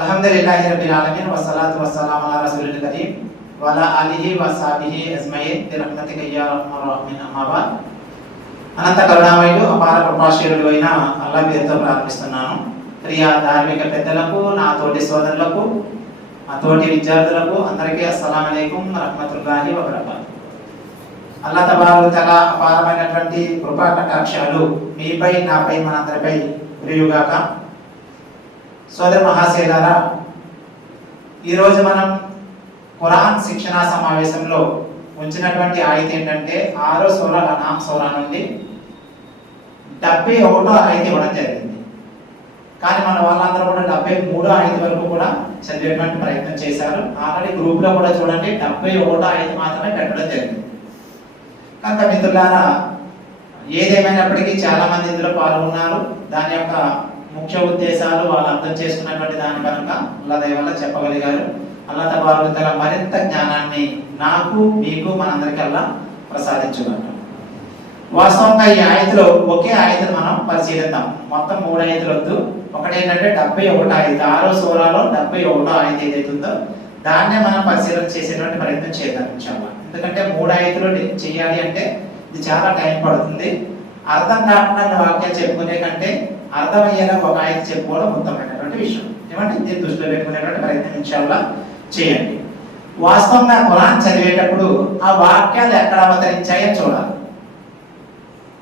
అల్హమ్దులిల్లాహి రబ్బిల్ ఆలమీన్ వస్సలాతు వస్సలాము అలా రసూలిల్ కరీం వలా ఆలిహి వసహబిహి అజ్మయీన్ బిరహ్మతిక యా అర్హమర్ రహీమీన్. అమ్మా బాద్. అనంత కరుణామయుడు అపార కృపాశీలుడు అయిన అల్లాహ్ పేరుతో ప్రారంభిస్తున్నాను. ప్రియ ధార్మిక పెద్దలకు, నా తోటి సోదరులకు, నా తోటి విద్యార్థులకు అందరికీ అస్సలాము అలైకుం వరహ్మతుల్లాహి వబరకాతుహు. అల్లాహ్ తబారక తఆలా అపారమైనటువంటి కృపా కటాక్షాలు మీపై, నాపై, మనందరిపై కురియుగాక. సోదర మహాశయులారా, ఈరోజు మనం ఖురాన్ శిక్షణా సమావేశంలో ఉంచినటువంటి ఆయత ఏంటంటే 6వ సూరా అనామ్ సూరా నుండి 71వ ఆయత ఇవ్వడం జరిగింది. కానీ మన వాళ్ళందరూ కూడా 73వ ఆయత వరకు కూడా చదివేటువంటి ప్రయత్నం చేశారు. ఆల్రెడీ గ్రూప్ లో కూడా చూడండి 71వ ఆయత మాత్రమే పెట్టడం జరిగింది. కనుక మిత్రులారా, ఏదేమైనప్పటికీ చాలా మంది ఇందులో పాల్గొన్నారు. దాని యొక్క ముఖ్య ఉద్దేశాలు వాళ్ళు అర్థం చేసుకున్నటువంటి దాని కనుక అల్లాహ్ దయ వల్ల చెప్పగలిగారు. అల్లాహ్ తబారక తఆలా మరింత జ్ఞానాన్ని నాకు, మీకు, మనందరికల్లా ప్రసాదించుగాక. వాస్తవంగా ఈ ఆయతలో ఒకే ఆయతను మనం పరిశీలిద్దాం. మొత్తం 3 ఆయతలు వద్దు. ఒకటి ఏంటంటే 71వ ఆయత, 6వ సూరాలో 71వ ఆయత ఏదైతుందో దాన్నే మనం పరిశీలన చేసేటువంటి ప్రయత్నం చేద్దాం ఇన్షాల్లాహ్. ఎందుకంటే 3 ఆయతలు చేయాలి అంటే ఇది చాలా టైం పడుతుంది. అర్థం కాకుండా వాక్యాలు చెప్పుకునే కంటే అర్థమయ్యేలా ఒక ఆయత చెప్పుకోవడం ఉత్తమమైనటువంటి విషయం. ఏమంటే దీన్ని దృష్టిలో పెట్టుకునేటువంటి ప్రయత్నం ఇన్షాల్లాహ్ చేయండి. వాస్తవంగా ఖురాన్ చదివేటప్పుడు ఆ వాక్యాలు ఎక్కడ అవతరించాయో చూడాలి.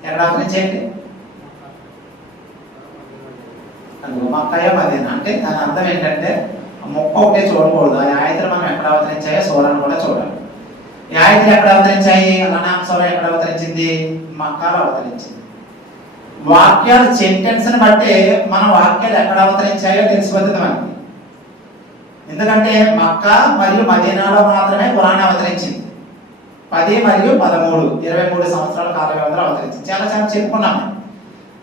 ఎక్కడ అవతరించాయండి? మక్కాయ మదీనా. అంటే దాని అర్థం ఏంటంటే మొక్క ఒకటే చూడకూడదు. ఆ ఆయతలు మనం ఎక్కడ అవతరించాయో సూరాను కూడా చూడాలి. ఈ ఆయతలు ఎక్కడ అవతరించాయి? అనామ్ సూరా ఎక్కడ అవతరించింది? మక్కాలో అవతరించింది. వాక్యాలు సెంటెన్స్ ని బట్టే మన వాక్యాలు ఎక్కడ అవతరించాయో తెలిసిపోతుంది మనకి. ఎందుకంటే మక్కా మరియు మదీనాలో మాత్రమే ఖురాన్ అవతరించింది. 10 మరియు 13 23 సంవత్సరాల కాల వ్యవధిలో అవతరించింది. చాలా చెప్పుకున్నాం.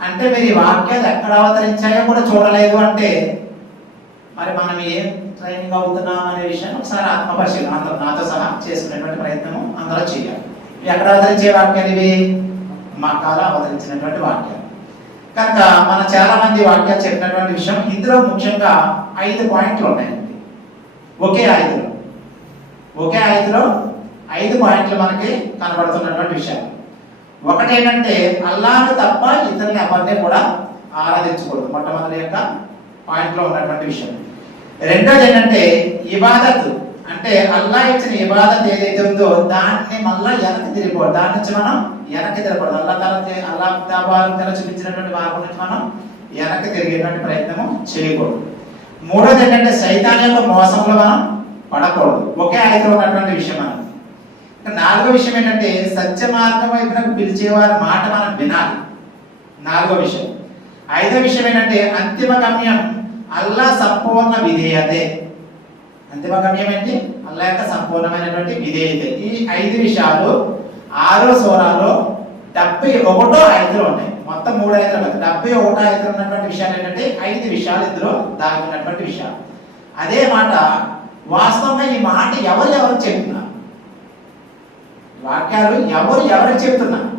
అంటే మీరు ఈ వాక్యాలు ఎక్కడ అవతరించాయో కూడా చూడలేదు అంటే మరి మనం ఏం ట్రైనింగ్ అవుతున్నాం అనే విషయాన్ని ఒకసారి ఆత్మపరిశీలన అందరూ నాతో సహా చేసుకునేటువంటి ప్రయత్నం అందరూ చేయాలి. ఎక్కడ అవతరించే వాక్యాలు ఇవి? మక్కాలో అవతరించినటువంటి వాక్యాలు. కనుక మన చాలా మంది వాక్యాలు చెప్పినటువంటి విషయం ఇందులో ముఖ్యంగా 5 పాయింట్లు ఉన్నాయండి. ఒకే ఆయతలో 5 పాయింట్లు మనకి కనబడుతున్నటువంటి విషయాలు. ఒకటి ఏంటంటే అల్లాహ్ను తప్ప ఇతరుల్ని ఎవరిని కూడా ఆరాధించకూడదు. మొట్టమొదటి యొక్క పాయింట్లో ఉన్నటువంటి విషయం. రెండోది ఏంటంటే ఇబాదత్, అంటే అల్లాహ్ ఇచ్చిన ఇబాదత్ ఏదైతే ఉందో దాన్ని మళ్ళా వెనక్కి తిరిగిపోవడం. దాని నుంచి మనం వెనక్కి తిరగకూడదు. అల్లాహ్ తబారక చూపించినటువంటి మార్గం నుంచి మనం వెనక్కి తిరిగేటువంటి ప్రయత్నము చేయకూడదు. మూడోది ఏంటంటే సైతాన్ యొక్క మోసంలో మనం పడకూడదు. ఒకే ఆయతలో ఉన్నటువంటి విషయం మనం. నాలుగో విషయం ఏంటంటే సత్య మార్గం వైపునకు పిలిచేవారి మాట మనం వినాలి. నాలుగో విషయం. ఐదో విషయం ఏంటంటే అంతిమ గమ్యం అల్లాహ్ సంపూర్ణ విధేయతే. అంతిమ గమ్యం ఏంటి? అల్లాహ్ యొక్క సంపూర్ణమైనటువంటి విధేయతే. ఈ 5 విషయాలు 6వ సూరాలో 71వ ఆయతలో ఉన్నాయి. మొత్తం 3 ఆయతలు కాదు, 71వ ఆయతలో ఉన్నటువంటి విషయాలు ఏంటంటే 5 విషయాలు ఇందులో దాగి ఉన్నటువంటి విషయాలు. అదే మాట వాస్తవంగా ఈ మాట ఎవరు చెప్తున్నారు? వాక్యాలు ఎవరికి చెప్తున్నారు?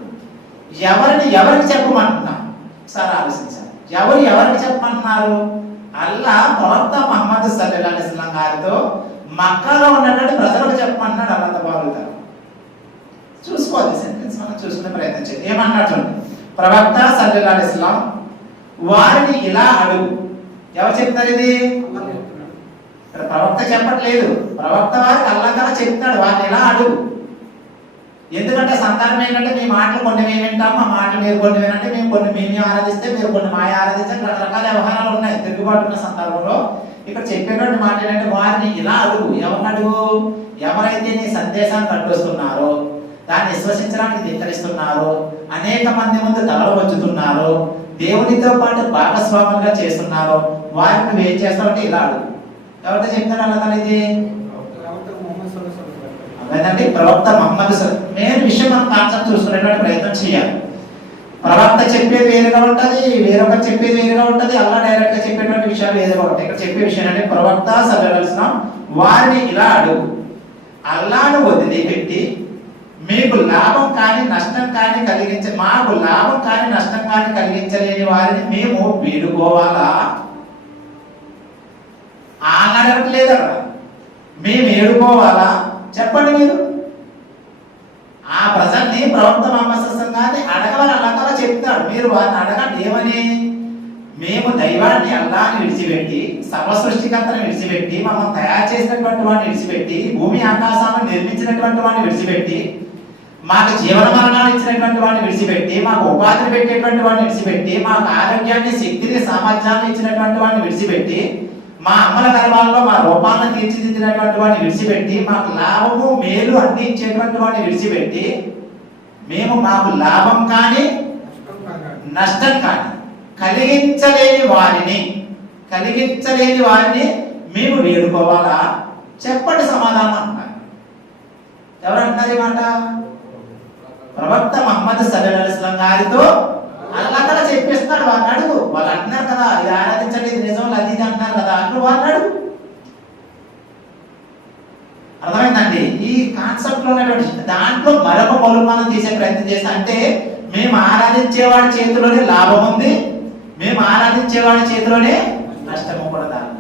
ఎవరికి చెప్పమంటున్నారు? ఒకసారి ఆలోచించాలి. ఎవరికి చెప్పమంటున్నారు? అల్లాహ్ ప్రవక్త ముహమ్మద్ సల్లల్లాహు అలైహి వసల్లం గారితో మక్కాలో ఉన్నటువంటి ప్రజలకు చెప్పమంటున్నాడు. అల్లాహ్ తబారక తఆలా చూసుకోవాలి. సెంటెన్స్ మనం చూసుకునే ప్రయత్నం చేయాలి. ఏమన్నాడు? ప్రవక్త సల్లల్లాహు అలైహి వసల్లం వారిని ఇలా అడుగు. ఎవరు చెప్తారు ఇది? ఇక్కడ ప్రవక్త చెప్పట్లేదు. ప్రవక్త వారికి అల్లాహ్ తఆలా చెప్తాడు వారిని ఇలా అడుగు. ఎందుకంటే సంతానం ఏంటంటే మీ మాటలు కొన్ని మేము వింటాం, మా మాటలు మీరు కొన్ని వినంటే మేము కొన్ని మేము ఆరాధిస్తే మీరు కొన్ని మాయ ఆరాధిస్తే రకరకాల వ్యవహారాలు ఉన్నాయి తిరుగుబాటు ఉన్న సందర్భంలో. ఇక్కడ చెప్పేటువంటి మాట ఏంటంటే వారిని ఇలా అడుగు. ఎవరిని అడుగు? ఎవరైతే నీ సందేశాన్ని కట్టొస్తున్నారో, దాన్ని విశ్వసించడానికి ధిక్కరిస్తున్నారో, అనేక మంది ముందు తలలు వంచుతున్నారో, దేవునితో పాటు భాగస్వాములుగా చేస్తున్నారో వారిని నువ్వు ఏం చేస్తావంటే ఇలా అడుగు. ఎవరితో చెప్తాడు అల్లాహ్ తఆలా ఇది? లేదండి, ప్రవక్త ముహమ్మద్. మెయిన్ విషయం మనం కాన్సెప్ట్ చూసుకునేటువంటి ప్రయత్నం చేయాలి. ప్రవక్త చెప్పేది వేరుగా ఉంటుంది, వేరొకరు చెప్పేది వేరుగా ఉంటుంది, అల్లాహ్ డైరెక్ట్ గా చెప్పేటువంటి విషయాలు వేరుగా ఉంటాయి. ఇక్కడ చెప్పే విషయం అంటే ప్రవక్త సల్లల్లాహు అలైహి వసల్లం వారిని ఇలా అడుగు. అల్లాహ్ను వదిలిపెట్టి మీకు లాభం కానీ నష్టం కానీ మాకు లాభం కానీ నష్టం కానీ కలిగించలేని వారిని మేము వీడుకోవాలా? వాళ్ళని అడగట్లేదు అక్కడ. మేము ఏడుకోవాలా చెప్పండి మీరు. ఆ ప్రజల్ని ప్రవక్త మహమ్మద్ గారిని అడగమని అల్లాహ్ చెప్తాడు. మీరు వారిని అడగండి ఏమని, మేము దైవాన్ని అల్లాహ్ని విడిచిపెట్టి, సర్వ సృష్టికర్తను విడిచిపెట్టి, మమ్మల్ని తయారు చేసినటువంటి వాడిని విడిచిపెట్టి, భూమి ఆకాశాలను నిర్మించినటువంటి వాడిని విడిచిపెట్టి, మాకు జీవన మరణాలు ఇచ్చినటువంటి వాడిని విడిచిపెట్టి, మాకు ఉపాధిని పెట్టేటువంటి వాడిని విడిచిపెట్టి, మాకు ఆరోగ్యాన్ని, శక్తిని, సామర్థ్యాన్ని ఇచ్చినటువంటి వాడిని విడిచిపెట్టి, మా అమ్మల గర్భాల్లో మా రూపాలను తీర్చిదిద్దినటువంటి వాడిని విడిచిపెట్టి, మాకు లాభము మేలు అన్ని ఇచ్చేటువంటి వాడిని విడిచిపెట్టి, మేము మాకు లాభం కానీ నష్టం కానీ కలిగించలేని వారిని మేము వేడుకోవాలా చెప్పండి సమాధానం అంటున్నారు. ఎవరు అంటున్నారు ఈ మాట? ప్రవక్త మహమ్మద్ సల్లల్లాహు అలైహి వసల్లం గారితో అల్లాహ్ తఆలా చెప్పేస్తున్నాడు. వారిని అడుగు. వాళ్ళు అంటున్నారు కదా ఇది ఆరాధించండి, ఇది నిజం, అది ఇది అంటున్నారు కదా, అప్పుడు వారిని అడుగు. అర్థమైందండి? ఈ కాన్సెప్ట్ లో ఉన్నటువంటి దాంట్లో మరొక మొదలు మనం తీసే ప్రయత్నం చేస్తాం. అంటే మేము ఆరాధించేవాడి చేతిలోనే లాభం ఉంది, మేము ఆరాధించేవాడి చేతిలోనే నష్టము కూడా దాని,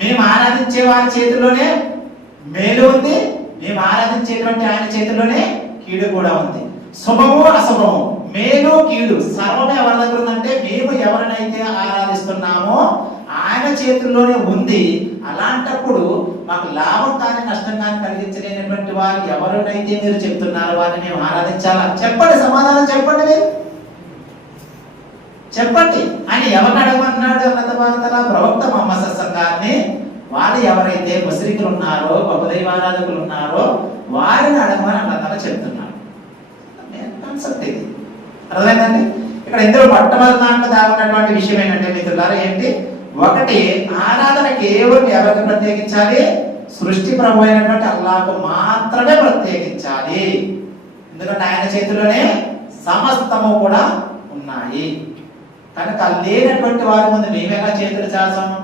మేము ఆరాధించే వారి చేతిలోనే మేలు ఉంది, మేము ఆరాధించేటువంటి ఆయన చేతిలోనే కీడు కూడా ఉంది. శుభము అశుభము, మేలు కీడు సర్వమే ఎవరి దగ్గర ఉందంటే మేము ఎవరినైతే ఆరాధిస్తున్నామో ఆయన చేతుల్లోనే ఉంది. అలాంటప్పుడు మాకు లాభం కానీ నష్టం కానీ కలిగించలేనటువంటి వారు ఎవరినైతే మీరు చెప్తున్నారో వారిని మేము ఆరాధించాలా చెప్పండి, సమాధానం చెప్పండి, మీరు చెప్పండి అని ఎవరిని అడగమన్నాడు ప్రవక్త మహమ్మద్ సల్లల్లాహు గారిని. వారు ఎవరైతే ముస్లింలు ఉన్నారో, బహుదైవారాధకులు ఉన్నారో వారిని అడగమని అల్లాహ్ చెప్తున్నాడు. కాన్సెప్ట్ ఇది అర్థమైందండి? ఇక్కడ ఇందులో మొట్టమొదటి దాంట్లో దాగున్నటువంటి విషయం ఏంటంటే మిత్రులారా, ఏంటి ఒకటి ఆరాధన కేవలం ఎవరికి ప్రత్యేకించాలి? సృష్టి ప్రభు అయినటువంటి అల్లాహ్కు మాత్రమే ప్రత్యేకించాలి. ఎందుకంటే ఆయన చేతిలోనే సమస్తము కూడా ఉన్నాయి కనుక లేనటువంటి వారి ముందు మేమేలా చేతులు చాచాము?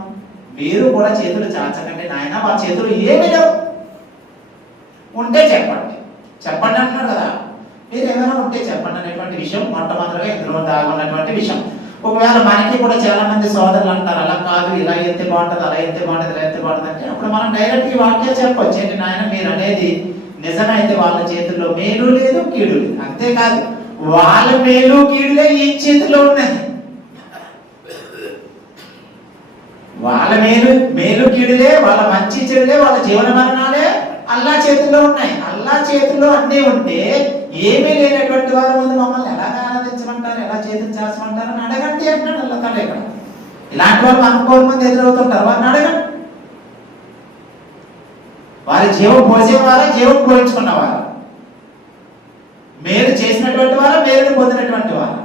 మీరు కూడా చేతులు చాచకండి నాయన, వారి చేతులు ఏమి లేవు, ఉంటే చెప్పండి చెప్పండి అంటున్నారు కదా. మీరు ఏమైనా ఉంటే చెప్పండి అనేటువంటి విషయం మొట్టమొదటిగా ఇందులో దాగున్నటువంటి విషయం. ఒకవేళ మనకి కూడా చాలా మంది సోదరులు అంటారు అలా కాదు, ఇలా అయితే బాగుంటుంది, అలా అయితే బాగుంటుంది, ఇలా అయితే బాగుంటుంది అంటే అప్పుడు మనం డైరెక్ట్ ఈ వాక్యాలు చెప్పొచ్చు. ఏంటి నాయన మీరు అనేది నిజమైతే వాళ్ళ చేతుల్లో మేలు లేదు కీడు లేదు. అంతేకాదు వాళ్ళ మేలు కీడులే ఈ చేతిలో ఉన్నాయి. వాళ్ళ మేలు కీడులే, వాళ్ళ మంచి చెడులే, వాళ్ళ జీవన మరణాలే అల్లాహ్ చేతుల్లో ఉన్నాయి. అల్లాహ్ చేతుల్లో అన్నీ ఉంటే ఏమీ లేనటువంటి వారు ముందు మమ్మల్ని ఎలా ఆరాధించమంటారు, ఎలా చేతులు చేసమంటారు అని అడగండి అంటున్నాడు అల్లాహ్ తఆలా. ఇక్కడ ఇలాంటి వాళ్ళు అనుకోని మంది ఎదురవుతుంటారు, వారిని అడగండి. వారి జీవం పోసేవారా, జీవం పోయించుకున్నవారా, మేలు చేసినటువంటి వారా, మేలును పొందినటువంటి వారా?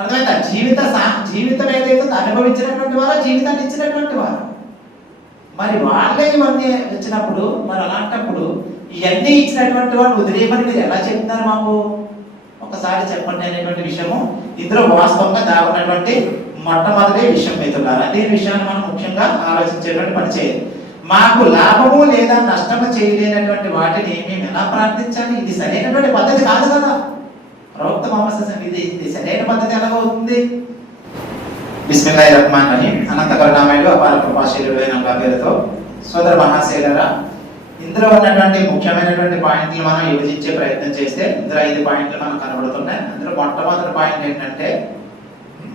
అర్థమైందా? జీవితం ఏదైతే అనుభవించినటువంటి వారా, జీవితాన్ని ఇచ్చినటువంటి వారా? మరి వాళ్ళే ఇవన్నీ ఇచ్చినప్పుడు, మరి అలాంటప్పుడు ఇవన్నీ ఇచ్చినటువంటి వాడు వదిలేయమని మీరు ఎలా చెప్తున్నారు మాకు? ఒకసారి చెప్పండి అనేటువంటి విషయము ఇందులో వాస్తవంగా దాగున్నటువంటి మొట్టమొదటి విషయం మిత్రులారా. అదే విషయాన్ని మనం ముఖ్యంగా ఆలోచించేటువంటి పని చేయాలి. మాకు లాభము లేదా నష్టము చేయలేనటువంటి వాటిని మేము ఎలా ప్రార్థించాలి? ఇది సరైనటువంటి పద్ధతి కాదు కదా. ప్రవక్త మహమ్మద్ సల్లల్లాహు అలైహి వసల్లం ఇది సరైన పద్ధతి ఎలాగవుతుంది? బిస్మిల్లాహిర్ రహ్మానిర్ రహీం. అనంత కరుణామయుడు అపార కృపాశీలుడు అయిన అల్లాహ్ పేరుతో. సోదర మహాశైలరా, ఇందులో ఉన్నటువంటి ముఖ్యమైనటువంటి పాయింట్లు మనం విభజించే ప్రయత్నం చేస్తే ఇందులో 5 పాయింట్లు మనకు కనబడుతున్నాయి. అందులో మొట్టమొదటి పాయింట్ ఏంటంటే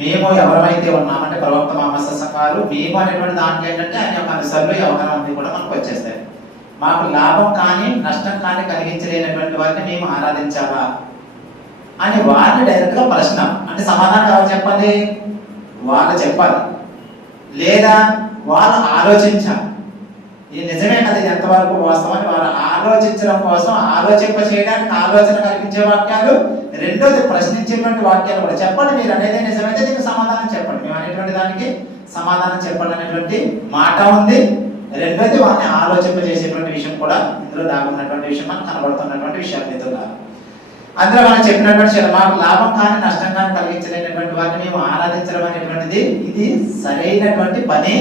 మేము ఎవరైతే ఉన్నామంటే ప్రవక్త మహమ్మద్ సల్లల్లాహు అలైహి వసల్లం మేము అనేటువంటి దాంట్లో ఏంటంటే ఆయన యొక్క అనుసరులు వ్యవహారం అన్ని కూడా మనకు వచ్చేస్తాయి. మాకు లాభం కానీ నష్టం కానీ కలిగించలేనటువంటి వారిని మేము ఆరాధించాలా అని వారిని డైరెక్ట్ గా ప్రశ్న. అంటే సమాధానం ఎవరు చెప్పాలి? వాళ్ళు చెప్పాలి, లేదా వాళ్ళు ఆలోచించాలి. ఇది నిజమే కదా, ఇది ఎంతవరకు వాస్తవాన్ని వారు ఆలోచించడం కోసం, ఆలోచింప చేయడానికి ఆలోచన కల్పించే వాక్యాలు, రెండోది ప్రశ్నించేటువంటి వాక్యాలు కూడా. చెప్పండి మీరు అనేది నిజమైతే దీనికి సమాధానం చెప్పండి, మేము అనేటువంటి దానికి సమాధానం చెప్పండి అనేటువంటి మాట ఉంది. రెండోది వారిని ఆలోచింప చేసేటువంటి విషయం కూడా ఇందులో దాగున్నటువంటి విషయం మనకు కనబడుతున్నటువంటి విషయాలు మిత్రులారా. అందులో మనం చెప్పినటువంటి మాకు లాభం కానీ నష్టం కానీ కలిగించలేనటువంటి వారిని మేము ఆరాధించడం అనేటువంటిది ఇది సరైనటువంటి పని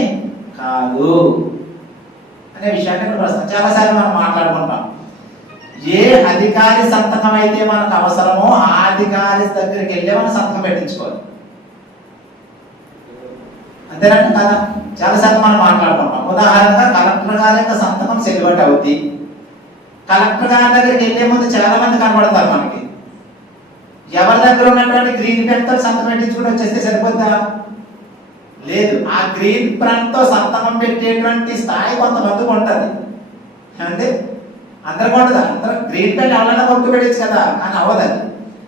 కాదు అనే విషయాన్ని ప్రశ్న చాలాసార్లు మనం మాట్లాడుకుంటాం. ఏ అధికారి సంతకం అయితే మనకు అవసరమో ఆ అధికారి దగ్గరికి వెళ్ళి మనం సంతకం పెట్టించుకోవాలి. అంతేనంటే కదా, చాలాసార్లు మనం మాట్లాడుకుంటాం. ఉదాహరణగా కలెక్టర్ గారి యొక్క సంతకం చెల్లుబాటు అవుద్ది. కలెక్టర్ గారి దగ్గరికి వెళ్ళే ముందు చాలా మంది కనబడతారు మనకి. ఎవరి దగ్గర ఉన్నటువంటి గ్రీన్ పెన్ తో సంతకం పెట్టించుకుని వచ్చేస్తే సరిపోద్దా? లేదు. ఆ గ్రీన్ పెన్ తో సంతకం పెట్టేటువంటి స్థాయి కొంతమందికి ఉంటుంది అంటే అందరికి ఉండదు. అందరూ గ్రీన్ పెన్ ఎవరైనా కొనుక్కు పెట్టచ్చు కదా, కానీ అవ్వదు.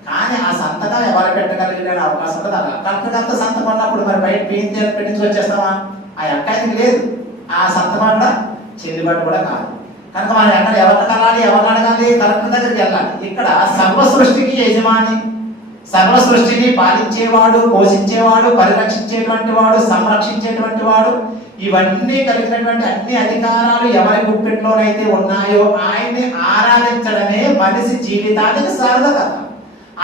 కానీ ఆ సంతకం ఎవరు పెట్టగలిగే అవకాశం ఉంటుంది. అలా కలెక్టర్ గారితో సంతకం ఉన్నప్పుడు మరి బయట గ్రీన్ పెట్టించుకు వచ్చేస్తామా? ఆ అక్కడికి లేదు. ఆ సంతకం కూడా చెల్లుబాటు కూడా కాదు. కనుక మనం ఎక్కడ ఎవరిని కలాలి, ఎవరిని అడగాలి? కలెక్టర్ దగ్గరికి వెళ్ళాలి. ఇక్కడ సర్వ సృష్టికి యజమాని, సర్వ సృష్టిని పాలించేవాడు, పోషించేవాడు, పరిరక్షించేటువంటి వాడు, సంరక్షించేటువంటి వాడు, ఇవన్నీ కలిగినటువంటి అన్ని అధికారాలు ఎవరి గుప్పెట్లోనైతే ఉన్నాయో ఆయన్ని ఆరాధించడమే మనిషి జీవితానికి సార్థకత.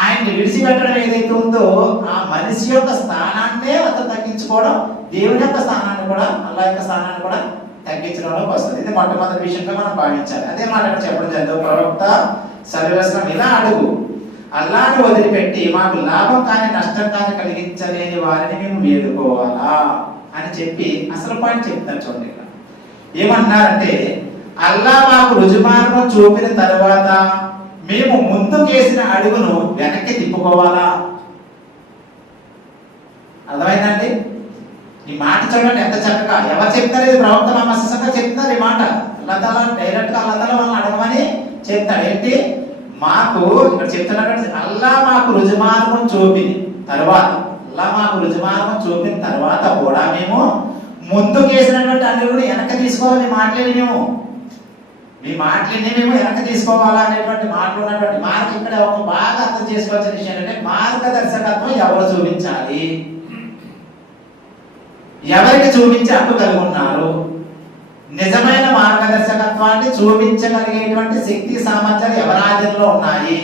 ఆయన్ని విడిచిపెట్టడం ఏదైతే ఉందో ఆ మనిషి యొక్క స్థానాన్నే అతను తగ్గించుకోవడం, దేవుని యొక్క స్థానాన్ని కూడా, అల్లాహ్ యొక్క స్థానాన్ని కూడా తగ్గించడంలోకి వస్తుంది. ఇది మొట్టమొదటి విషయంగా మనం భావించాలి. అదే మాట చెప్పడం జరిగింది. ప్రవక్త సర్వస్వం ఇలా అడుగు, అల్లాహ్ని వదిలిపెట్టి మాకు లాభం కానీ నష్టం కానీ కలిగించలేని వారిని మేము వేడుకోవాలా అని చెప్పి అసలు పాయింట్ చెప్తారు. చూడండి, ఇక్కడ ఏమన్నారంటే, అల్లాహ్ మాకు రుజుమార్గం చూపిన తర్వాత మేము ముందుకేసిన అడుగును వెనక్కి తిప్పుకోవాలా. అర్థమైందండి? ఈ మాట చూడండి ఎంత చక్కగా ఎవరు చెప్తారు. ఇది ప్రవక్త మహమ్మద్ చెప్తున్నారు. ఈ మాట అల్లాహ్ తాలా డైరెక్ట్ గా అల్లాహ్ తాలా వాళ్ళని అడగమని చెప్తాడు. ఏంటి? మాకు ఇక్కడ చెప్తున్నటువంటి అల్లాహ్ మాకు రుజుమార్గం చూపిన తర్వాత, అల్లాహ్ మాకు రుజుమార్గం చూపిన తర్వాత కూడా మేము ముందుకేసినటువంటి అడుగును వెనక్కి తీసుకోవాలి. మీ మాటలని మేము వెనక్కి తీసుకోవాలా అనేటువంటి మాటలు ఉన్నటువంటి మార్గం. ఇక్కడ ఒక బాగా అర్థం చేసుకోవాల్సిన విషయం ఏంటంటే, మార్గదర్శకత్వం ఎవరు చూపించాలి, ఎవరికి చూపించి హక్కు కలిగి ఉన్నారు. నిజమైన మార్గదర్శకత్వాన్ని చూపించగలిగేటువంటి శక్తి సామర్థ్యాలు ఎవరి ఆధీనంలో ఉన్నాయి?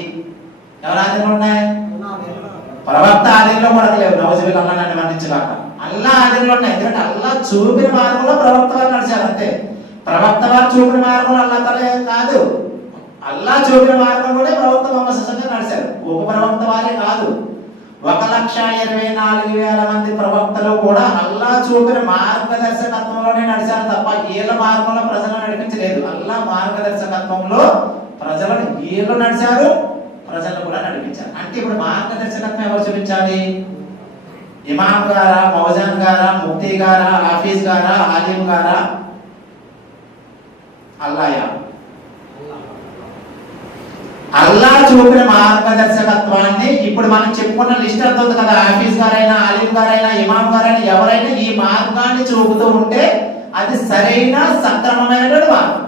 ఎవరి ఆధీనంలో ఉన్నాయి? ప్రవక్త ఆధీనంలో కూడా లేవు. నౌజుబిల్లాహ్ అల్లాహ్ మన్నించగాక. అల్లాహ్ ఆధీనంలో ఉన్నాయి. ఎందుకంటే అల్లాహ్ చూపిన మార్గంలో ప్రవక్త వారు నడిచారు అంతే. ప్రవక్త వారు చూపిన మార్గంలో అల్లాహ్ తాలా కాదు, అల్లాహ్ చూపిన మార్గంలోనే ప్రవక్త మహమ్మద్ నడిచారు. ఒక ప్రవక్త వారే కాదు, 1,24,000 మంది ప్రవక్తలు కూడా అల్లాహ్ చూపిన మార్గదర్శకత్వంలోనే నడిచారు తప్ప వీళ్ళ మార్గంలో ప్రజలను నడిపించలేదు. అల్లాహ్ మార్గదర్శకత్వంలో ప్రజలను వీళ్ళు నడిచారు, ప్రజలను కూడా నడిపించారు. అంటే ఇప్పుడు మార్గదర్శకత్వం ఎవరు చూపించాలి? ఇమాం గారా, మౌజాన్ గారా, ముఫ్తీ గారా, హాఫీజ్ గారా, ఆలిం గారా? అల్లాహ్ చూపిన మార్గదర్శకత్వాన్ని ఇప్పుడు మనం చెప్పుకున్న లిస్ట్ అవుతుంది కదా. హాఫీజ్ గారైనా, ఆలిం గారైనా, ఇమాం గారైనా ఎవరైనా ఈ మార్గాన్ని చూపుతూ ఉంటే అది సరైన సక్రమమైనటువంటి మార్గం.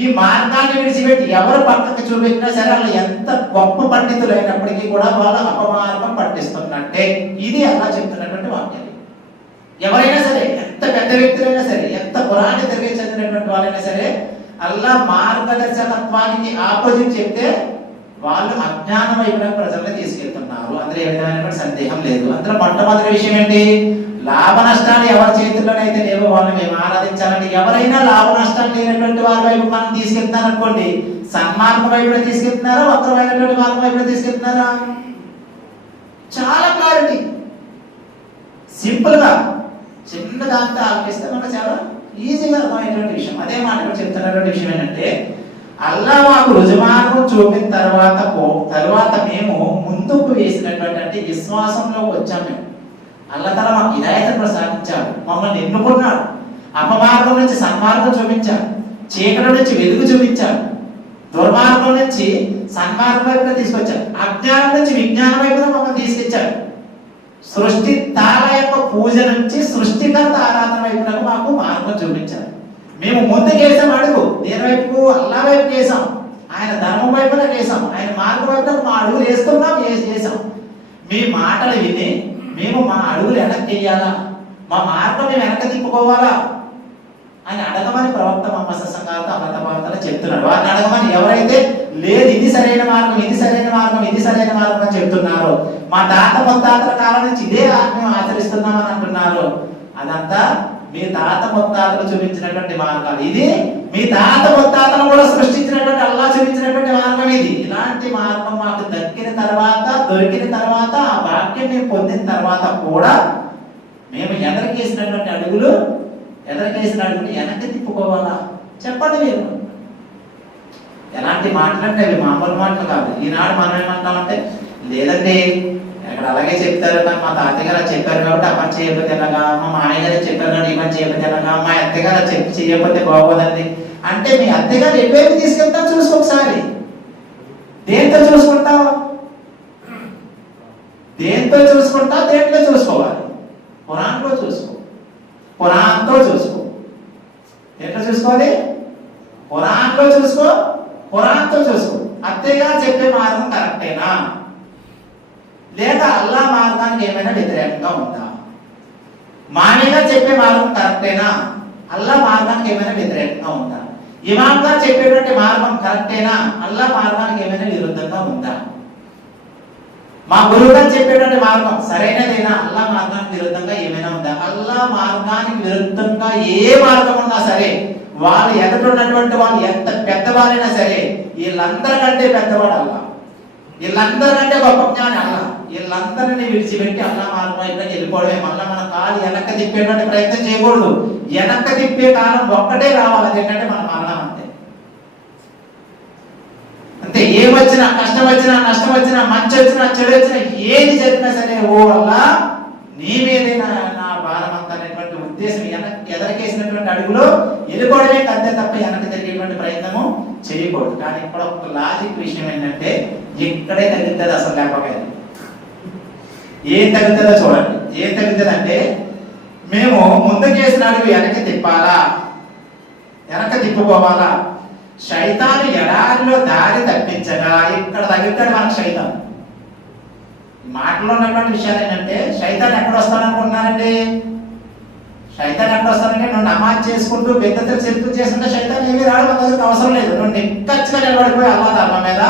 ఈ మార్గాన్ని విడిచిపెట్టి ఎవరు పక్కకి చూపించినా సరే వాళ్ళు ఎంత గొప్ప పండితులైనప్పటికీ కూడా వాళ్ళు అపమార్గం పట్టిస్తున్నట్టే. ఇది అల్లాహ్ చెప్తున్నటువంటి వాక్యం. ఎవరైనా సరే, ఎంత పెద్ద వ్యక్తులైనా సరే, ఎంత పురాణ తిరిగి చెందినటువంటి వాళ్ళైనా సరే, అల్లాహ్ మార్గదర్శకత్వానికి ఆపోజిట్ చెప్తే వాళ్ళు అజ్ఞానం వైపున ప్రజల్ని తీసుకెళ్తున్నారు. అందులో ఏ విధమైనటువంటి సందేహం లేదు. అందులో మొట్టమొదటి విషయం ఏంటి? లాభ నష్టాలు ఎవరి చేతుల్లోనైతే లేవో వాళ్ళని మేము ఆరాధించాలండి. ఎవరైనా లాభ నష్టాలు లేనటువంటి వారి వైపు మనం తీసుకెళ్తున్నారు అనుకోండి, సన్మార్గం వైపున తీసుకెళ్తున్నారా, వక్రమైనటువంటి మార్గం వైపున తీసుకెళ్తున్నారా? చాలా క్లారిటీ, సింపుల్ గా చిన్న దాంతో ఆలోచిస్తే మనకు చాలా ఈజీగా అర్థమయ్యేటువంటి విషయం. అదే మాట చెప్తున్నటువంటి విషయం ఏంటంటే, అల్లాహ్ మాకు రుజుమార్గం చూపిన తర్వాత మేము ముందుకు వేసినటువంటి విశ్వాసంలోకి వచ్చాం. మేము అల్లాహ్ తాలా మాకు హిదాయతను ప్రసాదించాడు, మమ్మల్ని ఎన్నుకున్నాడు, అపమార్గం నుంచి సన్మార్గం చూపించాడు, చీకటి నుంచి వెలుగు చూపించాడు, దుర్మార్గం నుంచి సన్మార్గం వైపున తీసుకొచ్చాడు, అజ్ఞానం నుంచి విజ్ఞానం వైపున మమ్మల్ని తీసుకొచ్చాడు, సృష్టి తార యొక్క పూజ నుంచి సృష్టికర్త ఆరాధన వైపునకు మాకు మార్గం చూపించారు. మేము ముందుకేసాం అడుగు, దేని వైపు? అల్లాహ్ వైపు వేసాం, ఆయన ధర్మం వైపున వేసాం, ఆయన మార్గం వైపున మా అడుగులు వేస్తున్నాం, చేసాం. మీ మాటలు విని మేము మా అడుగులు వెనక్కి వేయాలా, మా మార్గం మేము వెనక్కి తిప్పుకోవాలా అని అడగమని ప్రవక్త మహమ్మద్ సంఘాలతో అబద్ధవార్తలు చెప్తున్నాడు. వారిని అడగమని ఎవరైతే లేదు ఇది సరైన మార్గం, ఇది సరైన మార్గం, ఇది సరైన మార్గం అని చెప్తున్నారో, మా తాత ముత్తాతల కాలం నుంచి ఇదే మేము ఆచరిస్తున్నామని అంటున్నారు, అదంతా మీ తాత ముత్తాతలు చూపించినటువంటి మార్గాలు. ఇది మీ తాత ముత్తాతలు కూడా సృష్టించినటువంటి అల్లాహ్ చూపించినటువంటి మార్గం ఇది. ఇలాంటి మార్గం మాకు దొరికిన తర్వాత ఆ భాగ్యం మేము పొందిన తర్వాత కూడా మేము ఎదరికేసినటువంటి అడుగులు వెనక్కి తిప్పుకోవాలా? చెప్పండి మీరు. ఎలాంటి మాటలంటే అవి మామూలు మాటలు కాదు. ఈనాడు మనం ఏమంటామంటే లేదండి అక్కడ అలాగే చెప్తారు, కానీ మా తాతయ్య గారు చెప్పారు కాబట్టి ఆ పని చేయకపోతే ఎలాగా, మా మామయ్య గారు చెప్పారు కాబట్టి ఈ పని చేయకపోతే ఎలాగా, మా అత్తగారు చెప్పి చేయకపోతే బాగోదండి అంటే మీ అత్తగారు ఎటువైపు తీసుకెళ్తావు చూసుకో ఒకసారి. దేంతో చూసుకుంటావు? దేంతో చూసుకోవాలి? పురాణంలో చూసుకో, పురాణంతో చూసుకో. ఎట్లా చూసుకోవాలి? పురాణంలో చూసుకో, పురాణంతో చూసుకో. అత్తయ్యగా చెప్పే మార్గం కరెక్టేనా, లేక అల్లా మార్గానికి ఏమైనా వ్యతిరేకంగా ఉందా? మామయ్యగా చెప్పే మార్గం కరెక్టేనా, అల్లా మార్గానికి ఏమైనా వ్యతిరేకంగా ఉందా? ఇమాం గారు చెప్పేటువంటి మార్గం కరెక్టేనా, అల్లా మార్గానికి ఏమైనా విరుద్ధంగా ఉందా? మా గురువు గారు చెప్పేటువంటి మార్గం సరైనదేనా, అల్లా మార్గానికి విరుద్ధంగా ఏమైనా ఉందా? అల్లా మార్గానికి విరుద్ధంగా ఏ మార్గం ఉన్నా సరే, వాళ్ళు ఎదుట ఉన్నటువంటి వాళ్ళు ఎంత పెద్దవారైనా సరే, వీళ్ళందరికంటే పెద్దవాడు అల్లా, వీళ్ళందరికంటే గొప్ప జ్ఞాని అల్లా. వీళ్ళందరినీ విడిచిపెట్టి అల్లా మార్గం వైపుకి వెళ్ళిపోవడమే. మళ్ళీ మన కాలు వెనక్కి తిప్పేటువంటి ప్రయత్నం చేయకూడదు. వెనక్కి తిప్పే కాలం ఒక్కటే రావాలి, అదేంటంటే మన మరణం. అంతే అంతే. ఏమొచ్చినా, కష్టం వచ్చినా, నష్టం వచ్చినా, మంచి వచ్చినా, చెడు వచ్చినా, ఏది జరిగినా సరే ఓ అల్లా నీ మీదేనా నా భారం అంతా అనేటువంటి ఉద్దేశం ఎదరికేసినటువంటి అడుగులో వెళ్ళిపోవడమే అంతే తప్ప వెనక్కి జరిగేటువంటి ప్రయత్నము చేయకూడదు. కానీ ఇక్కడ ఒక లాజిక్ విషయం ఏంటంటే ఇక్కడే తగ్గుతుంది అసలు లేకపోతే. ఏం తగ్గుతుందో చూడండి. ఏం తగ్గుతుంది అంటే మేము ముందుకేసిన అడుగు వెనక్కి తిప్పాలా, వెనక్కి తిప్పుకోవాలా? శైతాను ఎడారిలో దారి తప్పించగా ఇక్కడ తగ్గుతాడు మనకు శైతాన్. మాటలో ఉన్నటువంటి విషయాలు ఏంటంటే శైతాన్ ఎక్కడ వస్తాడనుకుంటున్నారండి? శైతాన్ ఎక్కడ వస్తానంటే నువ్వు నమాజ్ చేసుకుంటూ బెద్దతలు చెరుపు చేస్తుంటే శైతాన్ ఏమీ రాడు, మన దగ్గరికి అవసరం లేదు. నువ్వు నిక్కచ్చిగా నిలబడిపోయి అల్లా ధర్మం మీద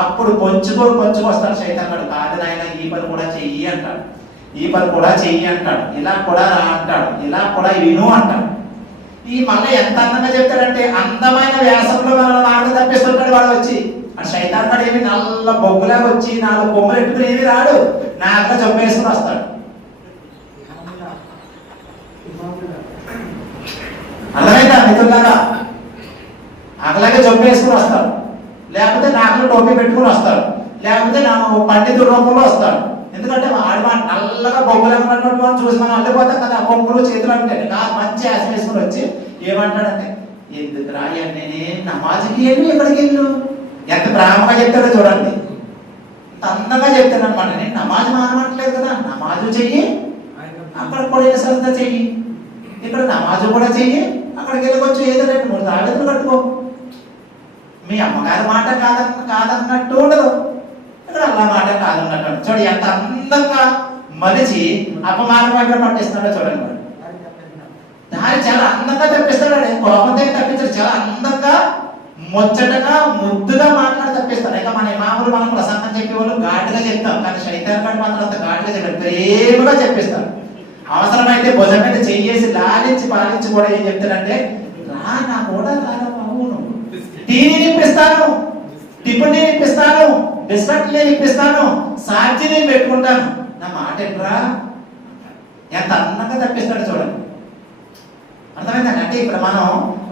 అప్పుడు పొంచుకొస్తాడు శైతాన్. కాదు నాయన ఈ పని కూడా చెయ్యి అంటాడు, ఈ పని కూడా చెయ్యి అంటాడు, ఇలా కూడా రా అంటాడు, ఇలా కూడా విను అంటాడు. ఈ మళ్ళీ ఎంత అందంగా చెప్తాడంటే అందమైన వ్యాసంలో మన మార్గం తప్పిస్తుంటాడు వాడు వచ్చి. ఆ శైతాన్ వాడు ఏమి నల్ల బొగ్గులాగా వచ్చి 4 కొమ్మలు ఎట్టుకుని ఏమి రాడు, నాలుగు చొప్పేసుకుని వస్తాడు. అర్థమైందా మిత్రులారా? అట్లాగే చొప్పేసుకుని వస్తాడు, లేకపోతే నాకులో టోపీ పెట్టుకుని వస్తాడు, లేకపోతే నా పండితుడి రూపంలో వస్తాడు. ఎందుకంటే వాడు నల్లగా బొమ్మలు ఉన్నటువంటి వాడు చూసి మనం అల్లిపోతాం కదా, ఆ బొమ్మలు చేతులు అంటే మంచి యాస వేసుకుని వచ్చి ఏమంటాడంటే ఎందుకు రాయండి నేనే నమాజ్కి వెళ్ళు, ఎక్కడికి వెళ్ళు, ఎంత ప్రేమగా చెప్తాడో చూడండి, అంత అందంగా చెప్తాడు అనమాట. నేను నమాజ్ మానట్లేదు కదా, నమాజు చెయ్యి, అక్కడ కూడా శ్రద్ధ చెయ్యి, ఇక్కడ నమాజు కూడా చెయ్యి, అక్కడికి వెళ్ళవచ్చు, ఏదో 2-3 తాళెత్తులు కట్టుకో. మీ అమ్మగారి మాట కాదన్నట్టు ఉండదు, ఇక్కడ అల్లా మాట కాదన్నట్టు. చూడండి ఎంత అందంగా మలిచి అపమానం వైపు పట్టిస్తున్నాడో చూడండి. దారి చాలా అందంగా తప్పిస్తాడు, కోపంతో తప్పించాడు, చాలా అందంగా ముచ్చటగా ముద్దుగా మాట్లాడి తప్పిస్తాడు. ఇక మన ఇమాములు మనం ప్రసంగం చెప్పేవాళ్ళు ఘాటుగా చెప్తాం, కానీ శైతాన్ గారు మాత్రం అంత ఘాటుగా చెప్పాడు, ప్రేమగా చెప్పిస్తాడు. అవసరమైతే భుజం మీద చెయ్యేసి లాలించి పాలించి కూడా ఏం చెప్తాడంటే రా నా కూడా రారా బాబు, టీని నింపిస్తాను, టిఫిన్ నింపిస్తాను, బిస్కెట్లు నింపిస్తాను, సాధ్యం నేను పెట్టుకుంటాను, నా మాట ఎట్రా. ఎంత అందంగా తప్పిస్తాడు చూడండి. అర్థమైందండి? అంటే ఇక్కడ మనం